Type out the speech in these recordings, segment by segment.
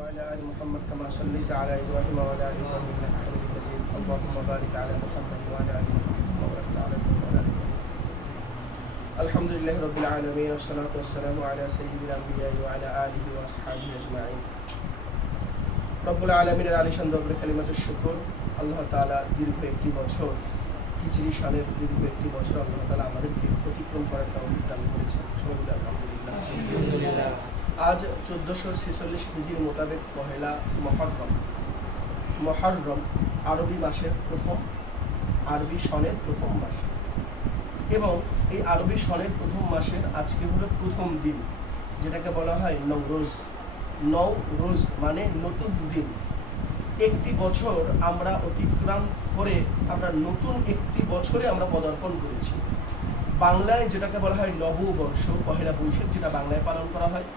وعلى آل محمد كما صليت على إبراهيم وعلى آل إبراهيم إنك حميد مجيد اللهم بارك على محمد وعلى آل محمد كما باركت على إبراهيم وعلى آل إبراهيم الحمد لله رب العالمين والصلاة والسلام على سيد الأنبياء وعلى آله وأصحابه أجمعين রব্বুল আলামিনের আলিশান দরবারে কালিমাতুশ শুকর। আল্লাহ তাআলা দীর্ঘ একটি বছর হিজরি সালের দীর্ঘ একটি বছর আল্লাহ তাআলা আমাদেরকে অতিক্রম করার তৌফিক দান করেছেন। সবাই আলহামদুলিল্লাহ। আজ 1446 হিজরি মোতাবেক পহেলা মহররম আরবি মাসের প্রথম, আরবি সনের প্রথম মাস, এবং এই আরবি সনের প্রথম মাসের আজকে হলো প্রথম দিন, যেটাকে বলা হয় নওরোজ। নওরোজ মানে নতুন দিন। একটি বছর আমরা অতিক্রম করে আমরা নতুন একটি বছরে আমরা পদার্পণ করেছি। বাংলায় যেটাকে বলা হয় নববর্ষ, পহেলা বৈশাখ, যেটা বাংলায় পালন করা হয়।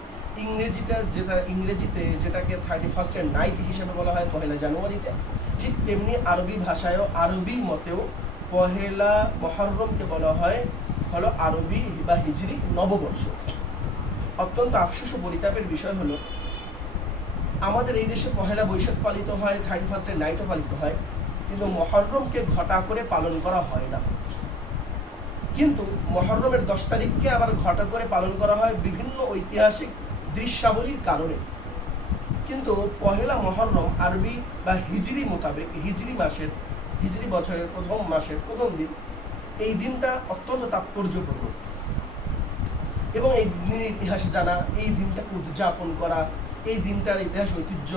ইংরেজিতে যেটাকে 31st নাইট হিসেবে বলা হয় পহেলা জানুয়ারিতে, ঠিক তেমনি আরবি ভাষায়ও, আরবি মতেও পহেলা মহররমকে বলা হয় হলো আরবি বা হিজরি নববর্ষ। অত্যন্ত আফসোস ও পরিতাপের বিষয় হলো আমাদের এই দেশে পহেলা বৈশাখ পালিত হয়, 31st নাইটও পালিত হয়, কিন্তু মহররমকে ঘটা করে পালন করা হয় না। কিন্তু মহররমের 10 তারিখকে আবার ঘটা করে পালন করা হয় বিভিন্ন ঐতিহাসিক দৃশ্যাবলীর কারণে। কিন্তু পহেলা মহররম আরবি বা হিজরি মোতাবেক হিজরি বছরের প্রথম মাসের প্রথম দিন, এই দিনটা অত্যন্ত তাৎপর্যপূর্ণ এবং এই দিনের ইতিহাস জানা, এই দিনটাকে উদযাপন করা, এই দিনটার ইতিহাস ঐতিহ্য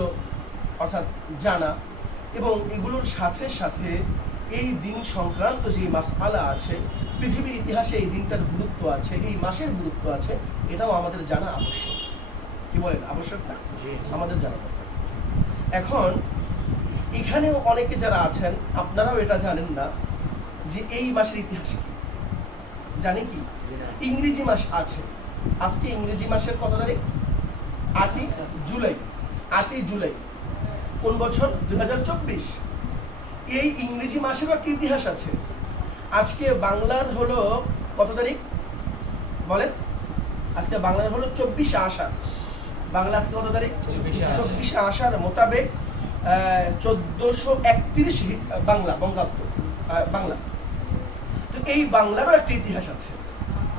অর্থাৎ জানা, এবং এগুলোর সাথে সাথে এই দিন সংক্রান্ত যে মাসআলা আছে, পৃথিবীর ইতিহাসে এই দিনটার গুরুত্ব আছে, এই মাসের গুরুত্ব আছে, এটাও আমাদের জানা আবশ্যক। কি বলেন, আবশ্যক না? আমাদের জানা দরকার। এখন এখানেও অনেকে যারা আছেন আপনারাও এটা জানেন না যে এই মাসের ইতিহাস কি। জানি কি? ইংরেজি মাস আছে। আজকে ইংরেজি মাসের কত তারিখ? 8ই জুলাই। কোন বছর? 2024। এই ইংরেজি মাসেরও একটা ইতিহাস আছে। আজকে বাংলার হলো কত তারিখ বলেন? আজকে বাংলার হলো 24শে আষাঢ়। বাংলা আজকে কত তারিখ? 24শে আষাঢ় মোতাবেক 1431 বঙ্গাব্দ বাংলা। তো এই বাংলারও একটা ইতিহাস আছে,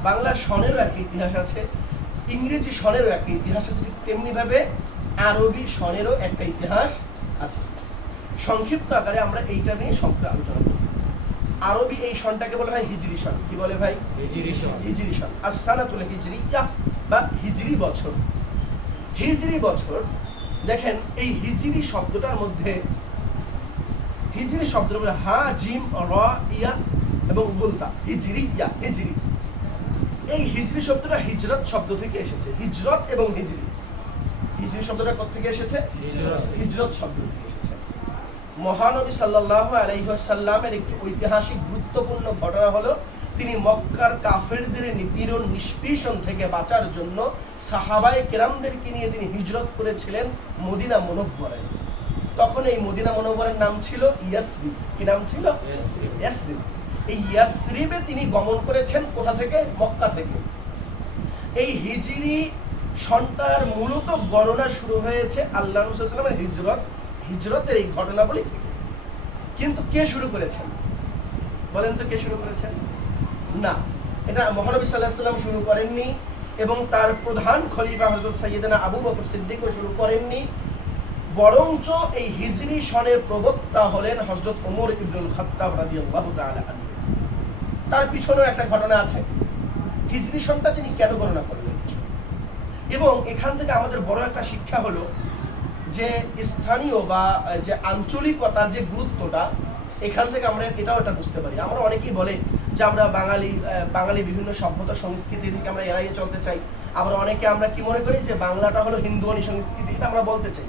বাংলা সনেরও একটা ইতিহাস আছে, ইংরেজি সনেরও একটা ইতিহাস আছে, তেমনি ভাবে আরবি সনেরও একটা ইতিহাস আছে। সংক্ষিপ্ত আকারে আমরা এইটা নিয়ে সংক্ষেপে আলোচনা করব। আরবি এই সনটাকে বলা হয় হিজরি সন। কি বলে ভাই? হিজরি সন। আস-সানাতুল হিজরিয়া বা হিজরি বছর। হিজরি বছর, দেখেন এই হিজরি শব্দটার মধ্যে, হিজরি শব্দের মধ্যে হা জিম র ইয়া এবং গুলতা, হিজরিয়া, হিজরি। এই হিজরি শব্দটা হিজরত শব্দ থেকে এসেছে। হিজরত এবং হিজরি, হিজরি শব্দটা কোথা থেকে এসেছে? হিজরত শব্দ থেকে এসেছে। মহানবী সাল্লাল্লাহু আলাইহি ওয়াসাল্লামের একটি ঐতিহাসিক গুরুত্বপূর্ণ ঘটনা হলো, তিনি মক্কার কাফেরদের নিপীড়ন নিষ্পেষণ থেকে বাঁচার জন্য সাহাবায়ে কেরামদেরকে নিয়ে তিনি হিজরত করেছিলেন মদিনা মুনওয়ারায়। তখন এই মদিনা মুনওয়ারার নাম ছিল ইয়াসরিব। কি নাম ছিল? ইয়াসরিব। এই ইয়াসরিবে তিনি গমন করেছেন কোথা থেকে? মক্কা থেকে। এই হিজরি সনটার মূলত গণনা শুরু হয়েছে আল্লাহ রাসূল সাল্লাল্লাহু আলাইহি ওয়াসাল্লামের হিজরতের এই ঘটনাবলী থেকে। কিন্তু কে শুরু করেছেন বলেন তো? কে শুরু করেছেন? না, এটা মহানবী সাল্লাল্লাহু আলাইহি ওয়াসাল্লাম শুরু করেননি, এবং তার প্রধান খলিফা হযরত সাইয়েদনা আবু বকর সিদ্দিকও শুরু করেননি। বরঞ্চ এই হিজরি সনের প্রবক্তা হলেন হযরত ওমর ইবনুল খাত্তাব রাদিয়াল্লাহু তাআলা আনহু। তার পিছনেও একটা ঘটনা আছে। হিজরি সনটা তিনি কেন গণনা করলেন, এবং এখান থেকে আমাদের বড় একটা শিক্ষা হলো যে স্থানীয় বা যে আঞ্চলিকতার যে গুরুত্বটা, এখান থেকে আমরা এটাও এটা বুঝতে পারি। আমরা অনেকেই বলে যে আমরা বাঙালি বিভিন্ন সভ্যতা সংস্কৃতি থেকে আমরা এড়িয়ে চলতে চাই। আবার অনেকে আমরা কি মনে করি যে বাংলাটা হলো হিন্দুয়ানি সংস্কৃতি, এটা আমরা বলতে চাই।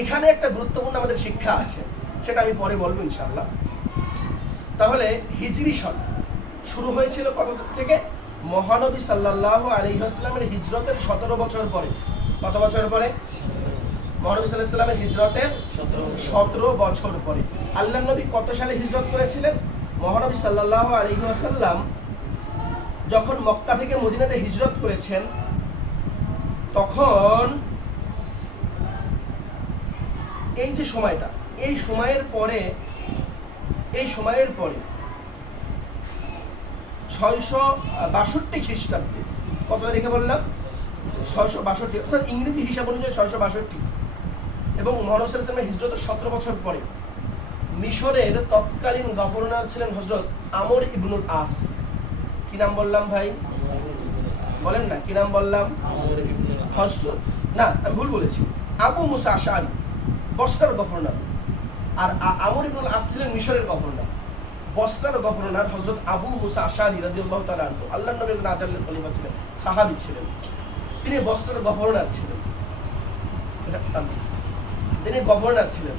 এখানে একটা গুরুত্বপূর্ণ আমাদের শিক্ষা আছে, সেটা আমি পরে বলবো ইনশাআল্লাহ। তাহলে হিজরি সন শুরু হয়েছিল কত থেকে? মহানবী সাল্লাল্লাহু আলাইহি ওয়াসাল্লামের হিজরতের 17 বছর পরে। কত বছর পরে? মহানবী সাল্লাল্লাহু আলাইহি ওয়াসাল্লামের হিজরতের 17 বছর পরে। আল্লাহর নবী কত সালে হিজরত করেছিলেন? মহানবী সাল্লাল্লাহু আলাইহি ওয়াসাল্লাম যখন মক্কা থেকে মদিনাতে হিজরত করেছেন, তখন এই যে সময়টা, এই সময়ের পরে 662 খ্রিস্টাব্দে, কত তারিখে বললাম? 662, অর্থাৎ ইংরেজি হিসাব অনুযায়ী 662, এবং মুহাম্মদ সাল্লাল্লাহু আলাইহি ওয়াসাল্লামের হিজরতের 17 বছর পরে মিশরের তৎকালীন গভর্নর ছিলেন হযরত আমর ইবনুল আস। কি নাম বললাম ভাই? বলেন না, কি নাম বললাম? হযরত, না আমি ভুল বলেছি, আবু মুসা আশআরী বসরার গভর্নর, আর আমর ইবনুল আস ছিলেন মিশরের গভর্নর। বসরার গভর্নর হযরত আবু মুসা আশআরী রাদিয়াল্লাহু তাআলা আনহু, আল্লাহর নবীর নাজালের খলিফা ছিলেন, সাহাবী ছিলেন। তিনি বসরার গভর্নর ছিলেন। তিনি গভর্নর ছিলেন।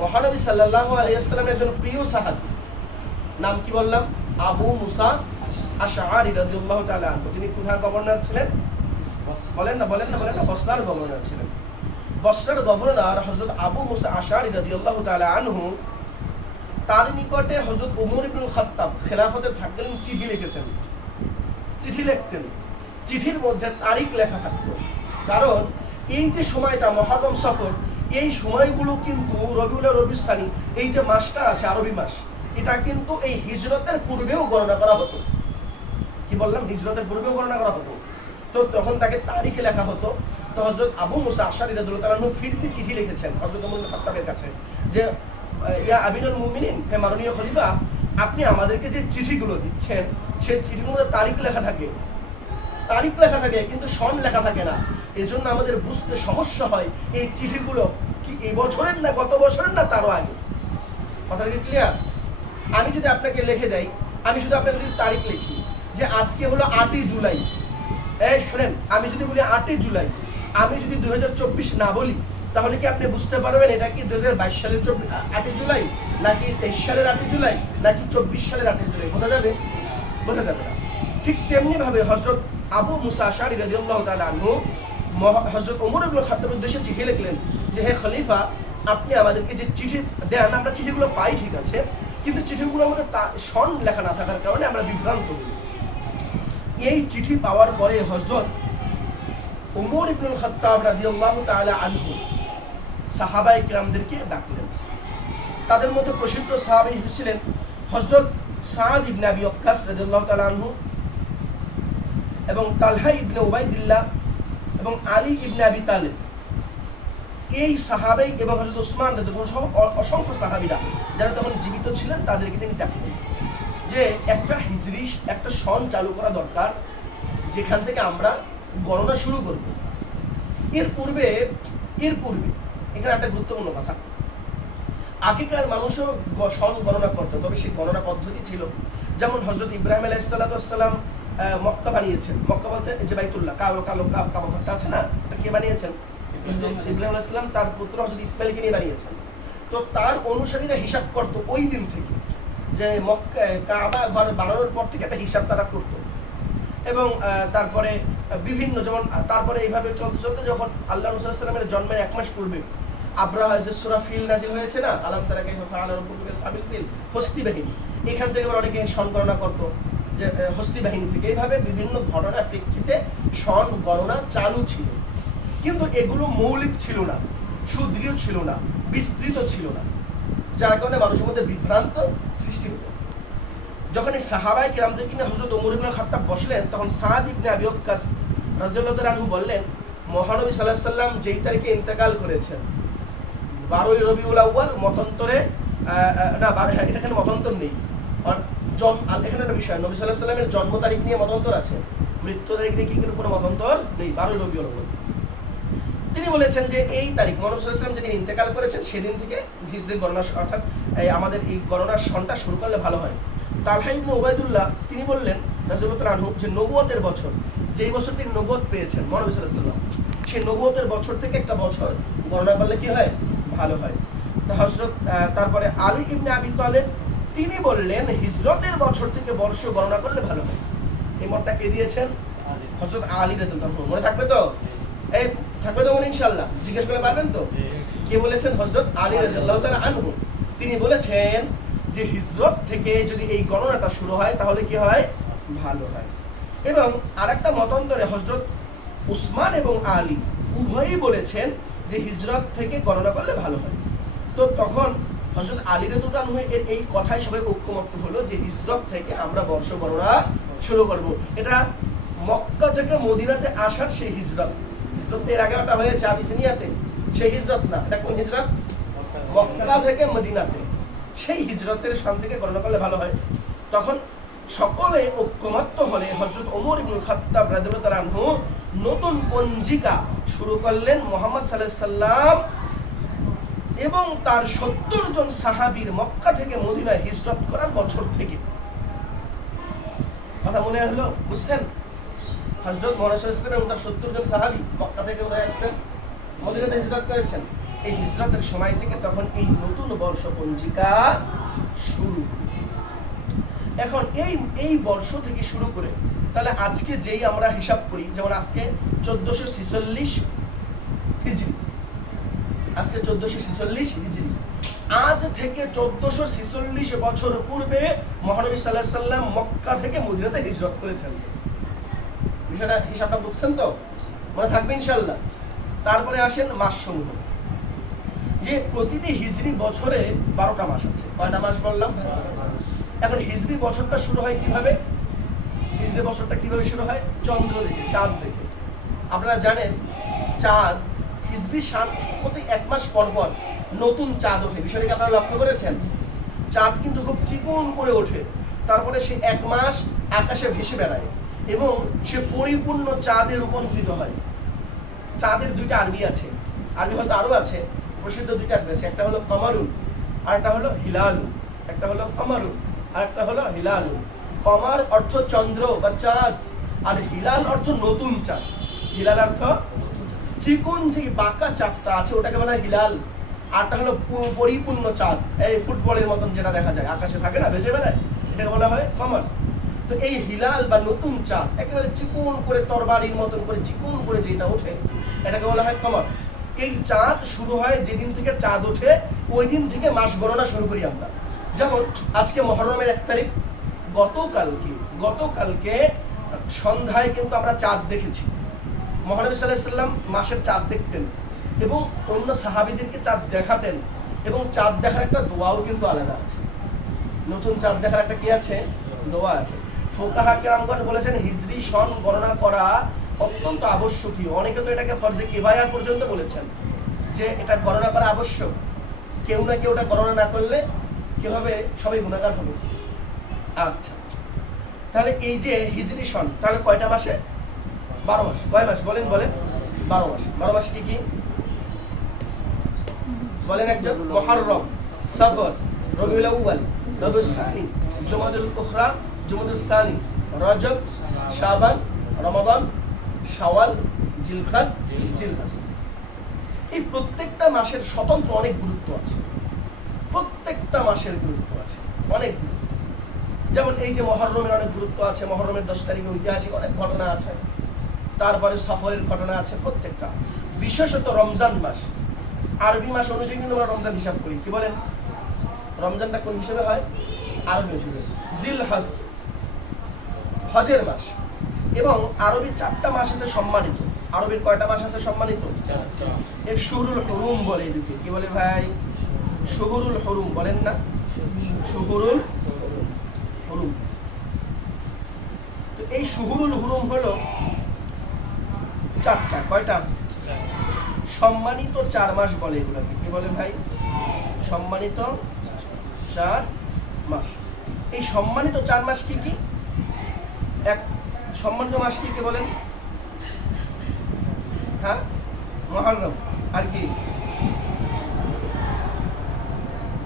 মহানবী সাল্লাল্লাহু আলাইহি ওয়াসাল্লামের একজন প্রিয় সাহাবী, নাম কি বললাম? আবু মুসা আশআরী রাদিয়াল্লাহু তাআলা আনহু। তিনি কোথার গভর্নর ছিলেন? বলেন না, বসরার গভর্নর ছিলেন। বসরার গভর্নর হযরত আবু মুসা আশআরী রাদিয়াল্লাহু তাআলা আনহু, তার নিকটে হযরত ওমর ইবনুল খাত্তাব খেলাফতে থাকলেন চিঠি লিখেছেন। চিঠি লিখতেন, চিঠির মধ্যে তারিখ লেখা থাকতো। কারণ এই যে সময়টা মুহররম সফর, এই সময়গুলো কিন্তু রবিউল রবিউস সানি, এই যে মাসটা আছে আরবি মাস, এটা কিন্তু এই হিজরতের পূর্বেও গণনা করা হতো। কি বললাম? হিজরতের পূর্বেও গণনা করা হতো। তো তখন তাকে তারিখে লেখা হতো। তো হযরত আবু মুসা আশআরী রাদিয়াল্লাহু তাআলা আনহু ফিরতি চিঠি লিখেছেন হযরত ওমর ইবনুল খাত্তাবের কাছে, যে ইয়া আমিরুল মুমিনিন, হে মাননীয় খলিফা, আপনি আমাদেরকে যে চিঠিগুলো দিচ্ছেন সেই চিঠিগুলোতে তারিখ লেখা থাকে, কিন্তু সন লেখা থাকে না। এজন্য আমাদের বুঝতে সমস্যা হয় এই চিঠিগুলো কি এই বছরের না গত বছরের না তারও আগে। কথাটা কি ক্লিয়ার? আমি যদি আপনাকে লিখে দেই, আমি শুধু আপনাকে যদি তারিখ লিখি যে আজকে হলো 8ই জুলাই, এই শুনেন, আমি যদি বলি 8ই জুলাই, আমি যদি 2024 না বলি, তাহলে কি আপনি বুঝতে পারবেন এটা কি 2022 সালের 8ই জুলাই, নাকি 23 সালের 8ই জুলাই, নাকি 24 সালের 8ই জুলাই? বোঝা যাবে? বোঝা যাবে না। ঠিক তেমনি ভাবে হযরত আবু মুসা আশআরী রাদিয়াল্লাহু তাআলা আনহু হযরত ওমর ইবনুল খাত্তাবের উদ্দেশ্যে চিঠি লিখলেন যে, হে খলিফা, আপনি আমাদেরকে যে চিঠি দেন, আমরা চিঠিগুলো পাই ঠিক আছে, কিন্তু চিঠিগুলোর মধ্যে সন লেখা না থাকার কারণে আমরা বিভ্রান্ত হই। এই চিঠি পাওয়ার পরে হযরত ওমর ইবনুল খাত্তাব রাদিয়াল্লাহু তাআলা আনহু সাহাবায়ে কিরামদেরকে ডাকলেন। তাদের মধ্যে প্রসিদ্ধ সাহাবী ছিলেন হযরত সাদ ইবনে আবি ওয়াক্কাস রাদিয়াল্লাহু তাআলা আনহু, এবং তালহা ইবনে উবাইদিল্লাহ, এবং আলী ইবনে আবি তালেব। এই সাহাবী এবং হযরত ওসমান রাদিয়াল্লাহু সহ অসংখ্য সাহাবীরা যারা তখন জীবিত ছিলেন, তাদেরকে তিনি ডাকলেন যে একটা হিজরি, একটা সন চালু করা দরকার, যেখান থেকে আমরা গণনা শুরু করব। এর পূর্বে এখানে একটা গুরুত্বপূর্ণ কথা, আগেকার মানুষও সন গণনা করতো, তবে সেই গণনা পদ্ধতি ছিল যেমন হযরত ইব্রাহিম আলাইহিস সালাতু ওয়াস সালাম মক্কা বানিয়েছেন। মক্কা বলতে এই যে বাইতুল্লাহ, কাবাটা আছে না, এটা কে বানিয়েছেন? ইব্রাহিম আলাইহিস সালাম তার পুত্র হযরত ইসমাঈলকে নিয়ে বানিয়েছেন। তো তার অনুসারীরা হিসাব করত ওই দিন থেকে, যে মক্কা কাবা ঘর বানানোর পর থেকে একটা হিসাব তারা করত। এবং তারপরে বিভিন্ন, যেমন তারপরে এইভাবে চলতে চলতে যখন আল্লাহ রাসূল সাল্লাল্লাহু আলাইহি ওয়াসাল্লামের জন্মের 1 মাস পূর্বে আব্রাহা যে সূরা ফিল নাযিল হয়েছে না, আলাম তারা কাইফা ফাআলা রাব্বুকা বিআসহাবিল ফিল, হস্তি বাহিনী, এখান থেকে আবার অনেকে সন গণনা করত যে হস্তি বাহিনী থেকে। এইভাবে বিভিন্ন ঘটনার প্রেক্ষিতে সন গণনা চালু ছিল, কিন্তু এগুলো মৌলিক ছিল না, সুদৃঢ় ছিল না, বিস্তৃত ছিল না, যার কারণে মানুষের মধ্যে বিভ্রান্ত সৃষ্টি হতো। যখন এই সাহাবায়ে কিরামদেরকে নিয়ে হযরত ওমর ইবনে খাত্তাব বসলেন, তখন সাদ ইবনে আবি ওয়াক্কাস রাদিয়াল্লাহু তাআলা আনহু বললেন, মহানবী সাল্লাল্লাহু আলাইহি ওয়াসাল্লাম যেই তারিখে ইন্তেকাল করেছেন 12ই রবিউল আউয়াল, মতান্তরে না এটা এখানে মতান্তর নেই, এখানে একটা বিষয়, নবী সাল্লাল্লাহু আলাইহি ওয়াসাল্লামের জন্ম তারিখ নিয়ে মতান্তর আছে, মৃত্যু তারিখ নিয়ে কিন্তু কোনো মতান্তর নেই। 12ই রবিউল আউয়াল তিনি বলেছেন যে এই তারিখ মহানবী সাল্লাল্লাহু আলাইহি ওয়াসাল্লাম যেদিন ইন্তেকাল করেছেন সেদিন থেকে হিজরি গণনা, অর্থাৎ আমাদের এই গণনার সনটা শুরু করলে ভালো হয়। তালহা ইবনে উবাইদুল্লাহ তিনি বললেন রাদিয়াল্লাহু তাআলা আনহু, যে নবুয়তের বছর, যেই বছর তিনি নবুয়ত পেয়েছেন মহানবী সাল্লাল্লাহু আলাইহি ওয়াসাল্লাম, সেই নবুয়তের বছর থেকে একটা বছর গণনা করলে কি হয়? ভালো হয়। তারপরে আলী ইবনে আবি তালেব তিনি বললেন হিজরতের বছর থেকে বর্ষ গণনা করলে ভালো হয়। এই মতটা কে দিয়েছেন? হযরত আলী রাদিয়াল্লাহু আনহু। মনে থাকবে তো? এই থাকবে তো মনে ইনশাআল্লাহ? জিজ্ঞেস করলে পারবেন তো? কে বলেছেন? হযরত আলী রাদিয়াল্লাহু তাআলা আনহু। তিনি বলেছেন যে হিজরত থেকে যদি এই গণনাটা শুরু হয় তাহলে কি হয়? ভালো হয়। এবং আরেকটা মতান্তরে হযরত উসমান এবং আলী উভয়ই বলেছেন যে হিজরত থেকে গণনা করলে ভালো হয়। তো তখন হযরত আলী রাদিয়াল্লাহু আনহু এর এই কথায় সবাই ঐক্যমত্য হলো যে হিজরত থেকে আমরা বর্ষ গণনা শুরু করব। এটা মক্কা থেকে মদিনাতে আসার সেই হিজরত। হিজরত এর আগে একটা হয়েছে আবিসিনিয়াতে, সেই হিজরত না, এটা কোন হিজরত? মক্কা থেকে মদিনাতে। সেই হিজরতের স্থান থেকে গণনা করলে ভালো হয়। তখন সকলে ঐক্যমত্য হলে হযরত ওমর ইবনুল খাত্তাব রাদিয়াল্লাহু আনহু নতুন পঞ্জিকা শুরু করলেন মুহাম্মদ সাল্লাল্লাহু আলাইহি সাল্লাম এবং তার 70 জন সাহাবীর মক্কা থেকে মদিনায় হিজরত করার বছর থেকে। কথা মনে হলো? বুঝছেন? হযরত মুহাম্মদ সাল্লাল্লাহু আলাইহি সাল্লাম এবং তার 70 জন সাহাবী মক্কা থেকে কোথায় আসছেন? মদিনাতে হিজরত করেছেন। এই হিজরতের সময় থেকে তখন এই নতুন বর্ষ পঞ্জিকা শুরু। এখন এই বর্ষ থেকে শুরু করে তাহলে আজকে যেই আমরা হিসাব করি, যেমন আজকে 1446 হিজরি, আজকে 1446 হিজরি, আজ থেকে 1446 বছর পূর্বে মহানবী সাল্লাল্লাহু আলাইহি সাল্লাম মক্কা থেকে মদিনাতে হিজরত করেছেন। বিষয়টা হিসাবটা বুঝছেন তো? মনে থাকবে ইনশাআল্লাহ। তারপরে আসেন মাস সমূহ, যে প্রতিটি হিজরি বছরে 12টা মাস আছে। কয়টা মাস বললাম? এখন হিজরি বছরটা শুরু হয় কিভাবে? হিজরি বছরটা কিভাবে শুরু হয়? চন্দ্র দেখে, চাঁদ দেখে। আপনারা জানেন চাঁদ হিজরি প্রতি 1 মাস পর পর নতুন চাঁদ ওঠে। বিষয়টাকে আপনারা লক্ষ্য করেছেন? চাঁদ কিন্তু খুব চিকন করে ওঠে, তারপরে সে 1 মাস আকাশে ভেসে বেড়ায় এবং সে পরিপূর্ণ চাঁদে রূপান্তরিত হয়। চাঁদের 2টা আরবি আছে, আরবি হয়তো আরো আছে, প্রসিদ্ধ 2টা আরবি আছে। একটা হলো কমারুন আর একটা হলো হিলালুন। একটা হলো কমারুন আর একটা হলো হিলালুন। কমার অর্থ চন্দ্র বা চাঁদ, আর হিলাল অর্থ নতুন চাঁদ। হিলাল অর্থ চিকন যে বাঁকা চাঁদটা আছে ওটাকে বলা হয় হিলাল। আরটা হলো পরিপূর্ণ চাঁদ, এই ফুটবলের মতন যেটা দেখা যায় আকাশে থাকে না, ভেসে বেড়ায়, এটাকে বলা হয় কমার। তো এই হিলাল বা নতুন চাঁদ একেবারে চিকন করে তরবারির মতন করে চিকন করে যেটা ওঠে এটাকে বলা হয় কমার। এই চাঁদ শুরু হয় যেদিন থেকে চাঁদ ওঠে ওই দিন থেকে মাস গণনা শুরু করি আমরা। যেমন আজকে মুহররমের 1 তারিখ, গতকালকে সন্ধ্যায় কিন্তু আমরা চাঁদ দেখেছি। মহানবী সাল্লাল্লাহু আলাইহি সাল্লাম মাসের চাঁদ দেখতেন এবং অন্য সাহাবীদেরকে চাঁদ দেখাতেন, এবং চাঁদ দেখার একটা দোয়াও কিন্তু আলাদা আছে। নতুন চাঁদ দেখার একটা কি আছে? দোয়া আছে। ফুকাহা কেরামগণ বলেছেন হিজরি সন গণনা করা অত্যন্ত আবশ্যকীয়। অনেকে তো এটাকে ফরজে কিফায়া পর্যন্ত বলেছেন যে এটা গণনা করা আবশ্যক। কেউ না কেউ এটা গণনা না করলে কি হবে? সবাই গুনাহগার হবে। আচ্ছা, তাহলে এই যে হিজরি সন, তাহলে কয়টা মাসে? 12 মাস। কয় মাস বলেন? 12 মাস। 12 মাস কি কি বলেন একজন? মুহররম, সফর, রবিউল আউয়াল, রবিউল সানি, জুমাদুল উখরা, জুমাদুল সানি, রজব, শাবান, রমাদান, শাওয়াল, জিলকাদ, জিলহজ। এই প্রত্যেকটা মাসের স্বতন্ত্র অনেক গুরুত্ব আছে। প্রত্যেকটা মাসের গুরুত্ব আছে, অনেক গুরুত্ব। যেমন এই যে মুহররমের অনেক গুরুত্ব আছে। মুহররমের 10 তারিখে ঐতিহাসিক অনেক ঘটনা আছে। তারপরে সফরের ঘটনা আছে প্রত্যেকটা। বিশেষত রমজান মাস, আরবি মাস অনুযায়ী কিন্তু আমরা রমজান হিসাব করি। কি বলেন? রমজানটা কোন হিসেবে হয়? আরবি হিসেবে। জিলহজ হজের মাস। এবং আরবি 4টা মাস আছে সম্মানিত। আরবির কয়টা মাস আছে সম্মানিত? 4টা। এর শুহুরুল হুরুম বলে এদিকে। কি বলে ভাই? শুহুরুল হুরুম বলেন না? শুহুরুল হুরুম। তো এই শুহুরুল হুরুম হলো 4টা। কয়টা? সম্মানিত 4 মাস বলে এগুলোকে। কি বলে ভাই? সম্মানিত 4 মাস। এই সম্মানিত 4 মাস কি কি? এক সম্মানিত মাস কি কি বলেন? হ্যাঁ, মুহররম। আর কি?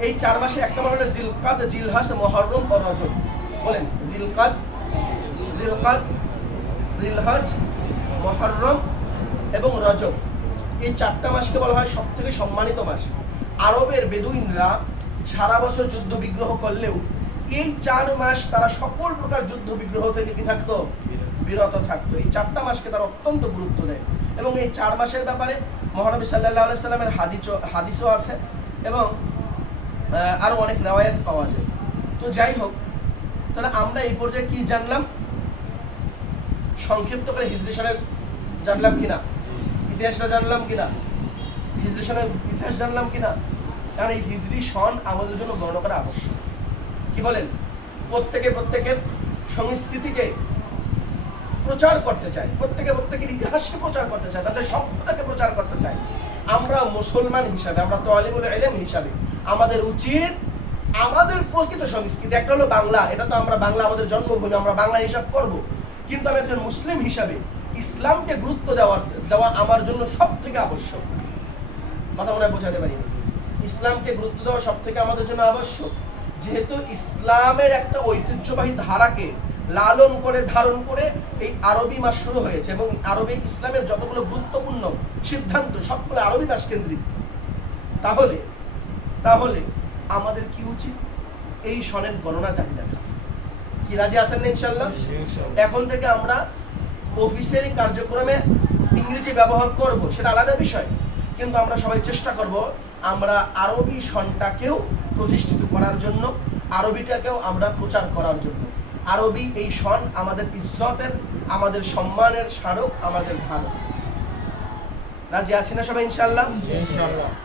এই 4 মাসে একটা নম্বর হলো জিলকাদ, জিলহজ, মুহররম ও রজব। বলেন জিলকাদ, জিলহজ, মুহররম এবং রজব। এই 4টা মাসকে বলা হয় সবথেকে সম্মানিত মাস। আরবের বেদুইনরা সারা বছর যুদ্ধ বিগ্রহ করলেও এই 4 মাস তারা সকল প্রকার যুদ্ধ বিগ্রহ থেকে কি থাকতো? বিরত থাকতো। এই 4টা মাসকে তারা অত্যন্ত গুরুত্ব দেয় এবং এই 4 মাসের ব্যাপারে মহানবী সাল্লাল্লাহু আলাইহি সাল্লামের হাদিসও আছে এবং আরো অনেক রিওয়ায়াত পাওয়া যায়। তো যাই হোক, তাহলে আমরা এই পর্যায়ে কি জানলাম? সংক্ষিপ্ত করে হিজরি সনের জানলাম কিনা? ইতিহাসটা জানলাম কিনা? হিজরি সনের ইতিহাস জানলাম কিনা? কারণ এই হিজরি সন আমাদের জন্য গণনা করা আবশ্যক। কি বলেন? প্রত্যেকের সংস্কৃতিকে প্রচার করতে চায়, প্রত্যেকের ইতিহাসকে প্রচার করতে চায়, তাদের সভ্যতাকে প্রচার করতে চায়। আমরা মুসলমান হিসাবে, আমরা তালিবুল ইলম হিসাবে আমাদের উচিত আমাদের প্রকৃত সংস্কৃতি, একটা হলো বাংলা, এটা তো আমরা বাংলা আমাদের জন্মভূমি, আমরা বাংলা হিসাব করব, কিন্তু আমি একজন মুসলিম হিসাবে ইসলামকে গুরুত্ব দেওয়া আমার জন্য সব থেকে আবশ্যক। কথা মনে হয় বোঝাতে পারিনি। ইসলামকে গুরুত্ব দেওয়া সব থেকে আমাদের জন্য আবশ্যক, যেহেতু ইসলামের একটা ঐতিহ্যবাহী ধারাকে লালন করে ধারণ করে এই আরবি মাস শুরু হয়েছে, এবং আরবি ইসলামের যতগুলো গুরুত্বপূর্ণ সিদ্ধান্ত সবগুলো আরবি মাস কেন্দ্রিক। তাহলে আমাদের কি উচিত? এই সনের গণনা জানি রাখা। কি রাজি আছেন না ইনশাআল্লাহ? এখন থেকে আমরা অফিসের কার্যক্রমে ইংরেজি ব্যবহার করব, সেটা আলাদা বিষয়, কিন্তু আমরা সবাই চেষ্টা করব আমরা আরবি সনটাকেও প্রতিষ্ঠিত করার জন্য, আরবিটাকেও আমরা প্রচার করার জন্য। আরবি এই সন আমাদের ইজ্জতের, আমাদের সম্মানের স্মারক, আমাদের ধারক। রাজি আছি না সবাই ইনশাআল্লাহ?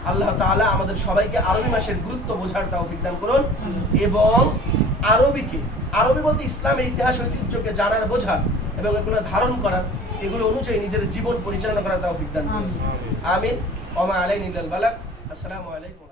আল্লাহ তাআলা আমাদের সবাইকে আরবি মাসের গুরুত্ব বোঝার তৌফিক দান করুন, এবং আরবি বলতে ইসলামের ইতিহাস ঐতিহ্যকে জানার, বোঝার এবং এগুলো ধারণ করার, এগুলো অনুযায়ী নিজের জীবন পরিচালনা করার তৌফিক দান করুন। আমিন। ওয়া মা আলাইনা ইল্লাল বালাগ। আসসালামু আলাইকুম।